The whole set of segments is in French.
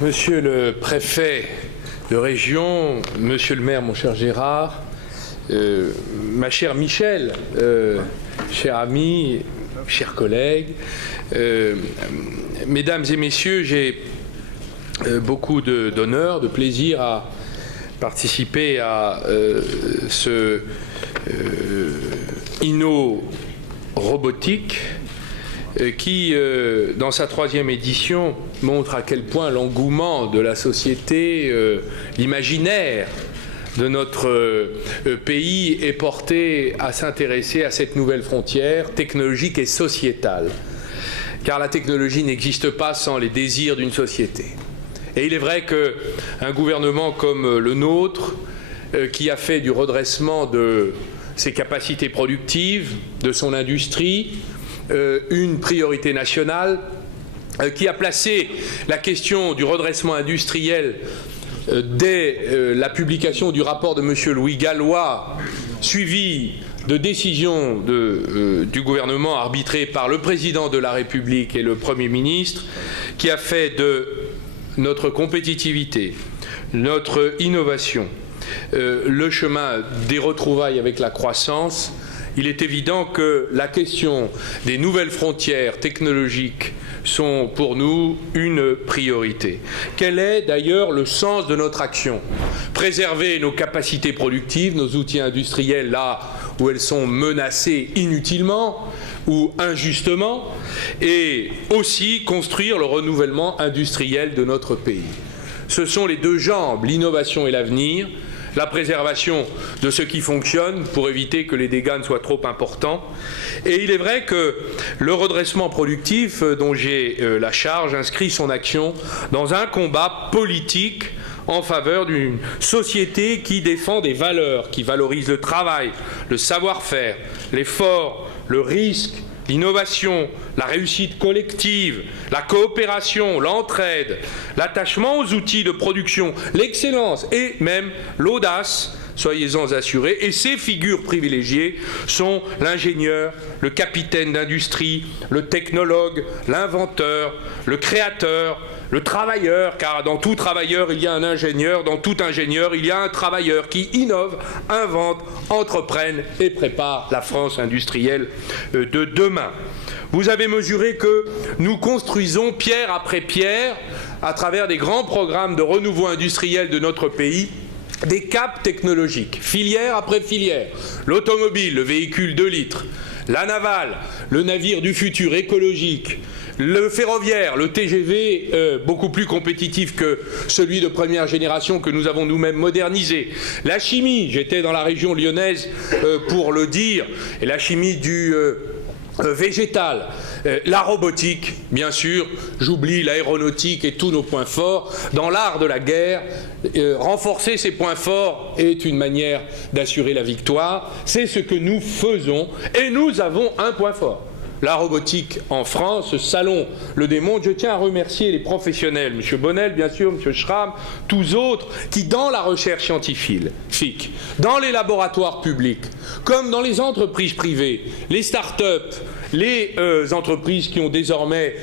Monsieur le préfet de région, monsieur le maire, mon cher Gérard, ma chère Michel, cher ami, chers collègues, mesdames et messieurs, j'ai beaucoup d'honneur, de plaisir à participer à ce Inno robotique qui, dans sa 3e édition, montre à quel point l'engouement de la société, l'imaginaire de notre pays est porté à s'intéresser à cette nouvelle frontière technologique et sociétale. Car la technologie n'existe pas sans les désirs d'une société. Et il est vrai qu'un gouvernement comme le nôtre, qui a fait du redressement de ses capacités productives, de son industrie, une priorité nationale, qui a placé la question du redressement industriel dès la publication du rapport de M. Louis Gallois, suivi de décisions du gouvernement arbitrées par le président de la République et le Premier ministre, qui a fait de notre compétitivité, notre innovation, le chemin des retrouvailles avec la croissance. Il est évident que la question des nouvelles frontières technologiques sont pour nous une priorité. Quel est d'ailleurs le sens de notre action? Préserver nos capacités productives, nos outils industriels là où elles sont menacées inutilement ou injustement, et aussi construire le renouvellement industriel de notre pays. Ce sont les deux jambes, l'innovation et l'avenir, la préservation de ce qui fonctionne pour éviter que les dégâts ne soient trop importants. Et il est vrai que le redressement productif dont j'ai la charge inscrit son action dans un combat politique en faveur d'une société qui défend des valeurs, qui valorise le travail, le savoir-faire, l'effort, le risque, l'innovation, la réussite collective, la coopération, l'entraide, l'attachement aux outils de production, l'excellence et même l'audace, soyez-en assurés. Et ces figures privilégiées sont l'ingénieur, le capitaine d'industrie, le technologue, l'inventeur, le créateur, le travailleur, car dans tout travailleur il y a un ingénieur, dans tout ingénieur il y a un travailleur qui innove, invente, entreprenne et prépare la France industrielle de demain. Vous avez mesuré que nous construisons pierre après pierre, à travers des grands programmes de renouveau industriel de notre pays, des caps technologiques, filière après filière, l'automobile, le véhicule 2 litres, la navale, le navire du futur écologique, le ferroviaire, le TGV, beaucoup plus compétitif que celui de première génération que nous avons nous-mêmes modernisé. La chimie, j'étais dans la région lyonnaise pour le dire, et la chimie du végétal, la robotique, bien sûr, j'oublie l'aéronautique et tous nos points forts. Dans l'art de la guerre, renforcer ces points forts est une manière d'assurer la victoire. C'est ce que nous faisons et nous avons un point fort. La robotique en France, ce salon le démontre. Je tiens à remercier les professionnels, M. Bonnel, bien sûr, M. Schramm, tous autres, qui, dans la recherche scientifique, dans les laboratoires publics, comme dans les entreprises privées, les start-up, les entreprises qui ont désormais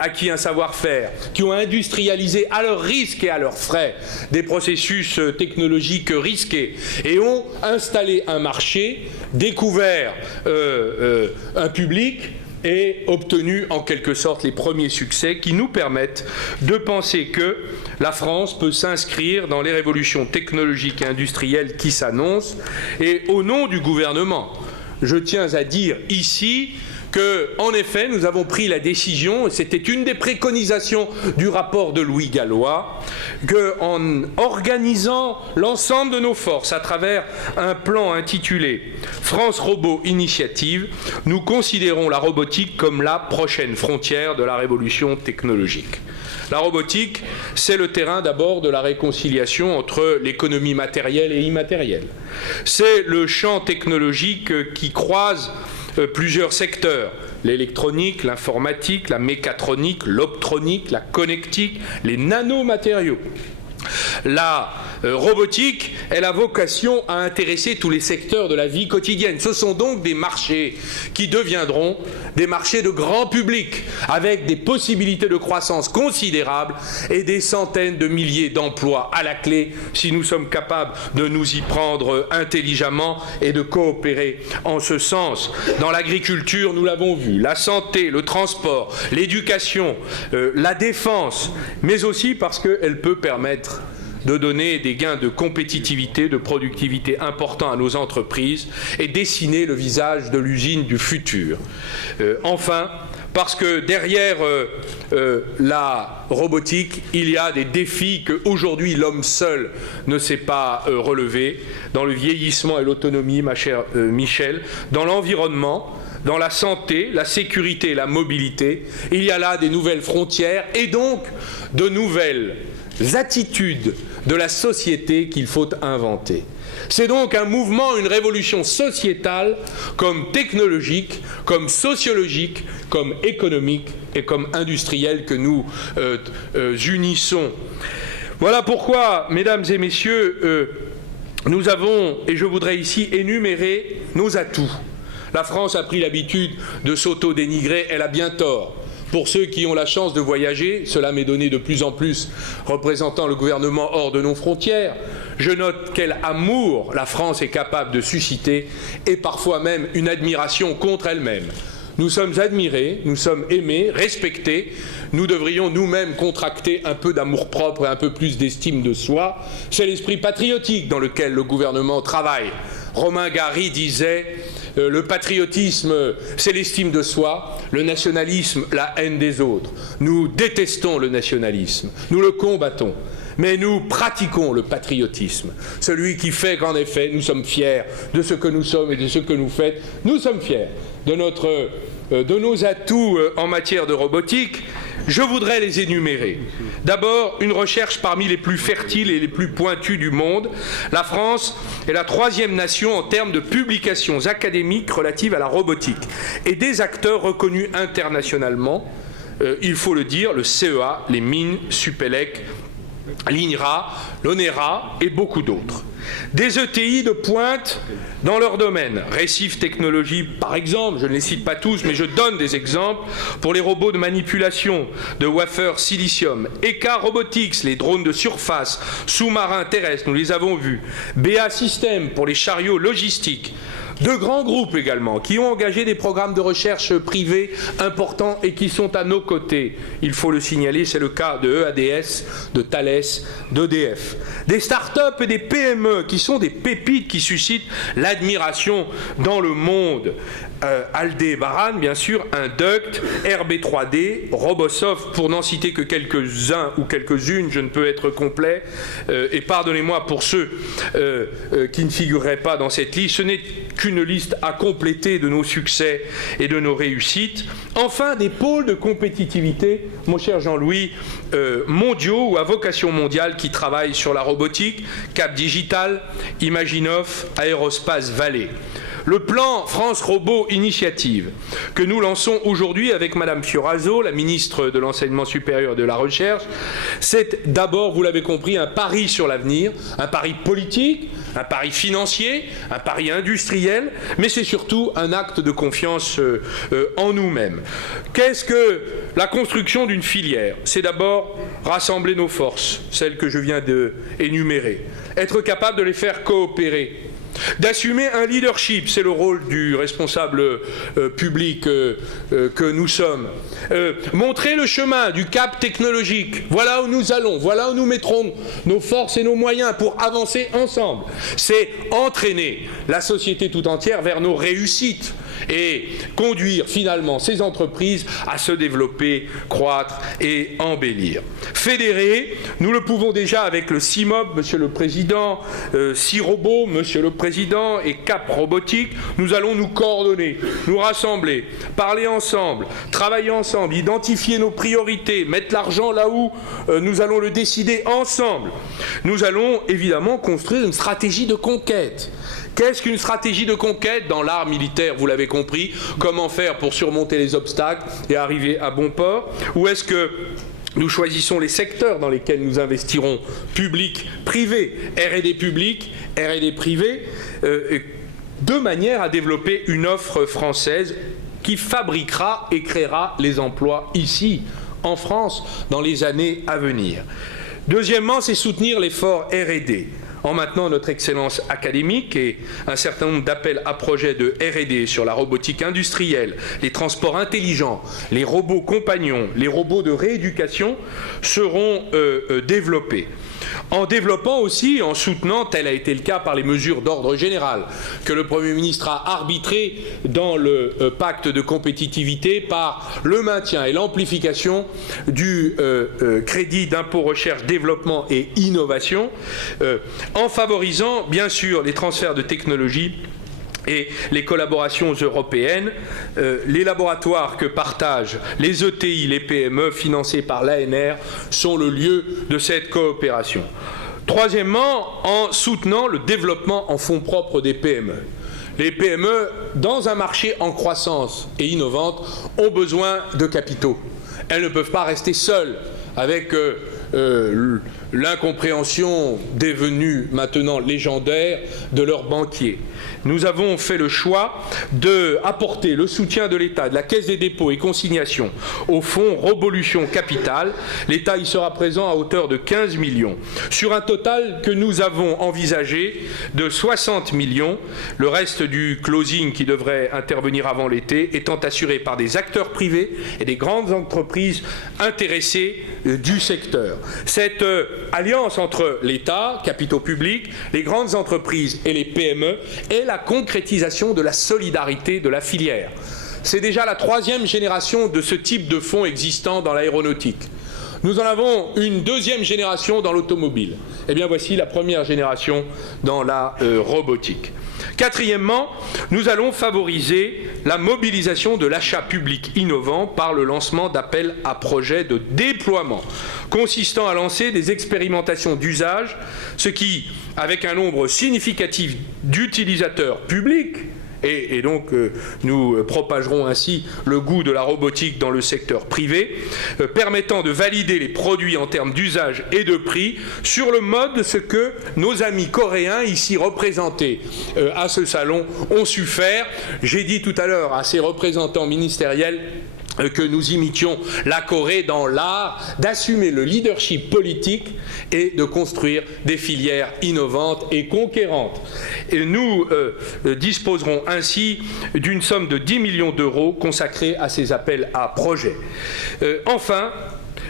acquis un savoir-faire, qui ont industrialisé à leur risque et à leurs frais des processus technologiques risqués et ont installé un marché, découvert un public et obtenu en quelque sorte les premiers succès qui nous permettent de penser que la France peut s'inscrire dans les révolutions technologiques et industrielles qui s'annoncent. Et au nom du gouvernement, je tiens à dire ici qu'en effet, nous avons pris la décision, et c'était une des préconisations du rapport de Louis Gallois, qu'en organisant l'ensemble de nos forces à travers un plan intitulé France Robot Initiative, nous considérons la robotique comme la prochaine frontière de la révolution technologique. La robotique, c'est le terrain d'abord de la réconciliation entre l'économie matérielle et immatérielle. C'est le champ technologique qui croise plusieurs secteurs, l'électronique, l'informatique, la mécatronique, l'optronique, la connectique, les nanomatériaux, la robotique, elle a vocation à intéresser tous les secteurs de la vie quotidienne. Ce sont donc des marchés qui deviendront des marchés de grand public, avec des possibilités de croissance considérables et des centaines de milliers d'emplois à la clé, si nous sommes capables de nous y prendre intelligemment et de coopérer en ce sens. Dans l'agriculture, nous l'avons vu, la santé, le transport, l'éducation, la défense, mais aussi parce qu'elle peut permettre de donner des gains de compétitivité, de productivité importants à nos entreprises et dessiner le visage de l'usine du futur. Enfin, parce que derrière la robotique, il y a des défis qu'aujourd'hui l'homme seul ne sait pas relever, dans le vieillissement et l'autonomie, ma chère Michel, dans l'environnement, dans la santé, la sécurité et la mobilité. Il y a là des nouvelles frontières et donc de nouvelles attitudes de la société qu'il faut inventer. C'est donc un mouvement, une révolution sociétale, comme technologique, comme sociologique, comme économique et comme industrielle que nous unissons. Voilà pourquoi, mesdames et messieurs, nous avons, et je voudrais ici énumérer nos atouts. La France a pris l'habitude de s'auto-dénigrer, elle a bien tort. Pour ceux qui ont la chance de voyager, cela m'est donné de plus en plus représentant le gouvernement hors de nos frontières, je note quel amour la France est capable de susciter et parfois même une admiration contre elle-même. Nous sommes admirés, nous sommes aimés, respectés, nous devrions nous-mêmes contracter un peu d'amour-propre et un peu plus d'estime de soi. C'est l'esprit patriotique dans lequel le gouvernement travaille. Romain Gary disait « Le patriotisme, c'est l'estime de soi, le nationalisme, la haine des autres. Nous détestons le nationalisme, nous le combattons. Mais nous pratiquons le patriotisme, celui qui fait qu'en effet nous sommes fiers de ce que nous sommes et de ce que nous faites. Nous sommes fiers de nos atouts en matière de robotique. Je voudrais les énumérer. D'abord, une recherche parmi les plus fertiles et les plus pointues du monde. La France est la 3e nation en termes de publications académiques relatives à la robotique et des acteurs reconnus internationalement. Il faut le dire, le CEA, les mines, Supélec, l'INRA, l'ONERA et beaucoup d'autres. Des ETI de pointe dans leur domaine. Récif Technologies, par exemple, je ne les cite pas tous, mais je donne des exemples pour les robots de manipulation de wafer silicium. ECA Robotics, les drones de surface, sous-marins terrestres, nous les avons vus. BA Systems pour les chariots logistiques. De grands groupes également, qui ont engagé des programmes de recherche privés importants et qui sont à nos côtés. Il faut le signaler, c'est le cas de EADS, de Thales, d'EDF. Des start-up et des PME qui sont des pépites qui suscitent l'admiration dans le monde. Aldébaran, bien sûr, Induct, RB3D, Robosoft, pour n'en citer que quelques-uns ou quelques-unes, je ne peux être complet, et pardonnez-moi pour ceux qui ne figureraient pas dans cette liste, ce n'est qu'une liste à compléter de nos succès et de nos réussites. Enfin, des pôles de compétitivité, mon cher Jean-Louis, mondiaux ou à vocation mondiale qui travaillent sur la robotique, Cap Digital, Imaginov, Aérospace Vallée. Le plan France Robot Initiative, que nous lançons aujourd'hui avec Madame Fioraso, la ministre de l'Enseignement supérieur et de la Recherche, c'est d'abord, vous l'avez compris, un pari sur l'avenir, un pari politique, un pari financier, un pari industriel, mais c'est surtout un acte de confiance en nous-mêmes. Qu'est-ce que la construction d'une filière? C'est d'abord rassembler nos forces, celles que je viens d'énumérer, être capable de les faire coopérer, d'assumer un leadership, c'est le rôle du responsable public que nous sommes. Montrer le chemin du cap technologique, voilà où nous allons, voilà où nous mettrons nos forces et nos moyens pour avancer ensemble. C'est entraîner la société tout entière vers nos réussites et conduire finalement ces entreprises à se développer, croître et embellir. Fédérer, nous le pouvons déjà avec le CIMOB, Monsieur le Président, CIROBO, Monsieur le Président, et Cap Robotique. Nous allons nous coordonner, nous rassembler, parler ensemble, travailler ensemble, identifier nos priorités, mettre l'argent là où nous allons le décider ensemble. Nous allons évidemment construire une stratégie de conquête. Qu'est-ce qu'une stratégie de conquête dans l'art militaire? Vous l'avez compris. Comment faire pour surmonter les obstacles et arriver à bon port? Ou est-ce que Nous choisissons les secteurs dans lesquels nous investirons, public, privé, R&D public, R&D privé, de manière à développer une offre française qui fabriquera et créera les emplois ici, en France, dans les années à venir. Deuxièmement, c'est soutenir l'effort R&D, en maintenant notre excellence académique et un certain nombre d'appels à projets de R&D sur la robotique industrielle, les transports intelligents, les robots compagnons, les robots de rééducation seront développés. En développant aussi, en soutenant, tel a été le cas par les mesures d'ordre général, que le Premier ministre a arbitré dans le pacte de compétitivité par le maintien et l'amplification du crédit d'impôt recherche, développement et innovation, en favorisant bien sûr les transferts de technologies et les collaborations européennes, les laboratoires que partagent les ETI, les PME financés par l'ANR sont le lieu de cette coopération. Troisièmement, en soutenant le développement en fonds propres des PME. Les PME, dans un marché en croissance et innovante, ont besoin de capitaux. Elles ne peuvent pas rester seules avec l'incompréhension devenue maintenant légendaire de leurs banquiers. Nous avons fait le choix d'apporter le soutien de l'État, de la Caisse des dépôts et consignations au fonds Robolution Capital. L'État y sera présent à hauteur de 15 millions, sur un total que nous avons envisagé de 60 millions, le reste du closing qui devrait intervenir avant l'été étant assuré par des acteurs privés et des grandes entreprises intéressées du secteur. Cette alliance entre l'État, capitaux publics, les grandes entreprises et les PME est la concrétisation de la solidarité de la filière. C'est déjà la troisième génération de ce type de fonds existant dans l'aéronautique. Nous en avons une deuxième génération dans l'automobile. Eh bien, voici la première génération dans la robotique. Quatrièmement, nous allons favoriser la mobilisation de l'achat public innovant par le lancement d'appels à projets de déploiement, consistant à lancer des expérimentations d'usage, ce qui, avec un nombre significatif d'utilisateurs publics, et donc nous propagerons ainsi le goût de la robotique dans le secteur privé, permettant de valider les produits en termes d'usage et de prix sur le mode de ce que nos amis coréens ici représentés à ce salon ont su faire. J'ai dit tout à l'heure à ces représentants ministériels que nous imitions la Corée dans l'art d'assumer le leadership politique et de construire des filières innovantes et conquérantes. Et nous disposerons ainsi d'une somme de 10 millions d'euros consacrée à ces appels à projets. Enfin,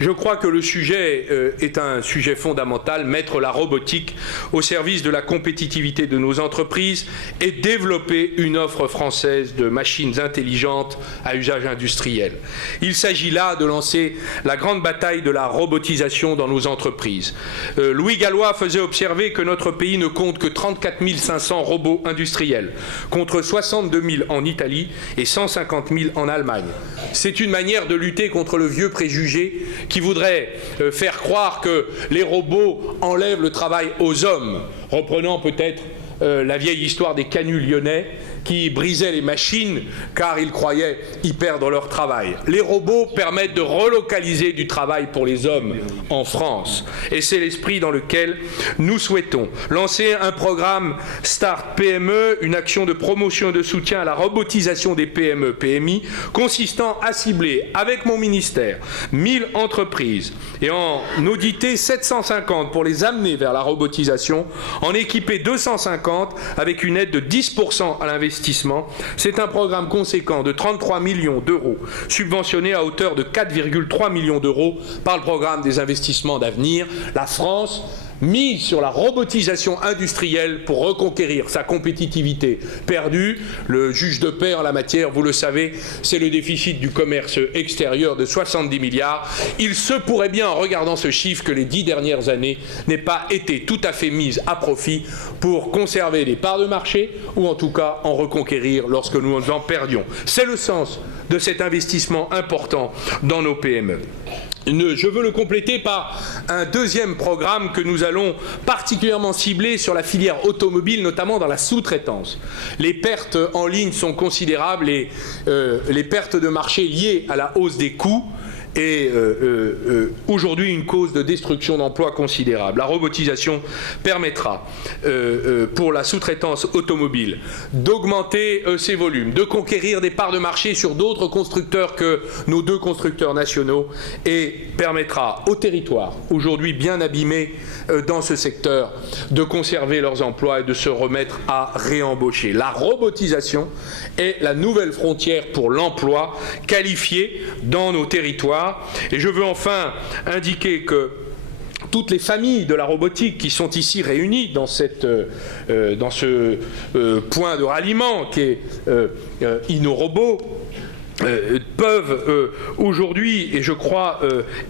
je crois que le sujet est un sujet fondamental, mettre la robotique au service de la compétitivité de nos entreprises et développer une offre française de machines intelligentes à usage industriel. Il s'agit là de lancer la grande bataille de la robotisation dans nos entreprises. Louis Gallois faisait observer que notre pays ne compte que 34 500 robots industriels, contre 62 000 en Italie et 150 000 en Allemagne. C'est une manière de lutter contre le vieux préjugé qui voudrait faire croire que les robots enlèvent le travail aux hommes, reprenant peut-être la vieille histoire des canuts lyonnais qui brisaient les machines car ils croyaient y perdre leur travail. Les robots permettent de relocaliser du travail pour les hommes en France. Et c'est l'esprit dans lequel nous souhaitons lancer un programme Start PME, une action de promotion et de soutien à la robotisation des PME, PMI, consistant à cibler avec mon ministère 1000 entreprises et en auditer 750 pour les amener vers la robotisation, en équiper 250 avec une aide de 10% à l'investissement. C'est un programme conséquent de 33 millions d'euros, subventionné à hauteur de 4,3 millions d'euros par le programme des investissements d'avenir. La France mise sur la robotisation industrielle pour reconquérir sa compétitivité perdue. Le juge de paix en la matière, vous le savez, c'est le déficit du commerce extérieur de 70 milliards. Il se pourrait bien, en regardant ce chiffre, que les 10 dernières années n'aient pas été tout à fait mises à profit pour conserver des parts de marché ou en tout cas en reconquérir lorsque nous en perdions. C'est le sens de cet investissement important dans nos PME. Je veux le compléter par un deuxième programme que nous allons particulièrement cibler sur la filière automobile, notamment dans la sous-traitance. Les pertes en ligne sont considérables et les pertes de marché liées à la hausse des coûts est aujourd'hui une cause de destruction d'emplois considérable. La robotisation permettra, pour la sous-traitance automobile, d'augmenter ses volumes, de conquérir des parts de marché sur d'autres constructeurs que nos 2 constructeurs nationaux, et permettra aux territoires, aujourd'hui bien abîmés dans ce secteur, de conserver leurs emplois et de se remettre à réembaucher. La robotisation est la nouvelle frontière pour l'emploi qualifié dans nos territoires. Et je veux enfin indiquer que toutes les familles de la robotique qui sont ici réunies dans ce point de ralliement qui est InnoRobot peuvent aujourd'hui, et je crois,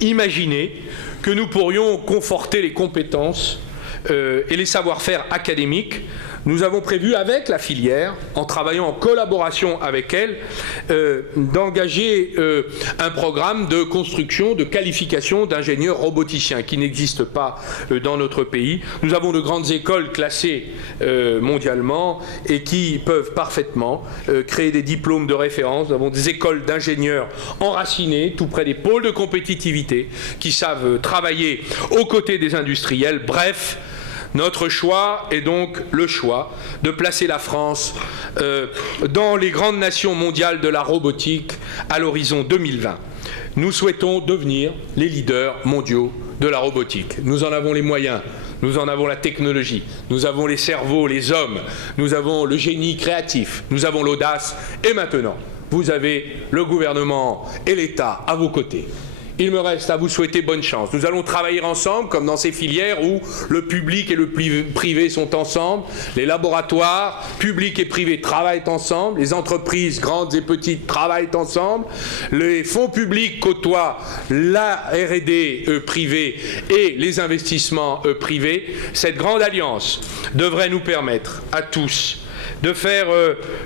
imaginer que nous pourrions conforter les compétences et les savoir-faire académiques. Nous avons prévu avec la filière, en travaillant en collaboration avec elle, d'engager un programme de construction, de qualification d'ingénieurs roboticiens qui n'existe pas dans notre pays. Nous avons de grandes écoles classées mondialement et qui peuvent parfaitement créer des diplômes de référence. Nous avons des écoles d'ingénieurs enracinées tout près des pôles de compétitivité qui savent travailler aux côtés des industriels. Bref, notre choix est donc le choix de placer la France dans les grandes nations mondiales de la robotique à l'horizon 2020. Nous souhaitons devenir les leaders mondiaux de la robotique. Nous en avons les moyens, nous en avons la technologie, nous avons les cerveaux, les hommes, nous avons le génie créatif, nous avons l'audace, et maintenant, vous avez le gouvernement et l'État à vos côtés. Il me reste à vous souhaiter bonne chance. Nous allons travailler ensemble, comme dans ces filières où le public et le privé sont ensemble, les laboratoires publics et privés travaillent ensemble, les entreprises grandes et petites travaillent ensemble, les fonds publics côtoient la R&D privée et les investissements privés. Cette grande alliance devrait nous permettre à tous de faire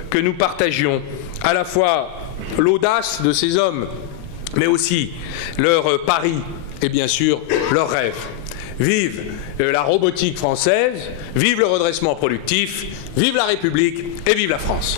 que nous partagions à la fois l'audace de ces hommes, mais aussi leur pari et bien sûr leurs rêves. Vive la robotique française, vive le redressement productif, vive la République et vive la France.